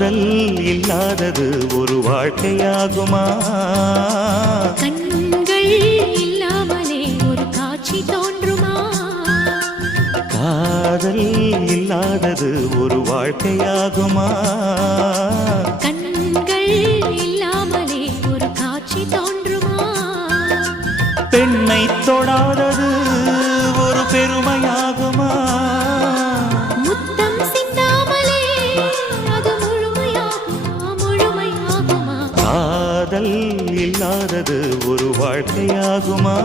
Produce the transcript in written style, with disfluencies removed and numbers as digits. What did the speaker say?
காதல் இல்லாதது ஒரு வாழ்க்கையாகுமா? கண்கள் இல்லாமலே ஒரு காட்சி தோன்றுமா? காதல் இல்லாதது ஒரு வாழ்க்கையாகுமா? கண்கள் இல்லாமலே ஒரு காட்சி தோன்றுமா? பெண்ணை தொடாதது ஒரு பெருமையாகுமா? முத்தம் சிந்தாமலே அது முழுமையாகுமா? முழுமையாகுமா? காதல் இல்லாதது ஒரு வாழ்க்கையாகுமா?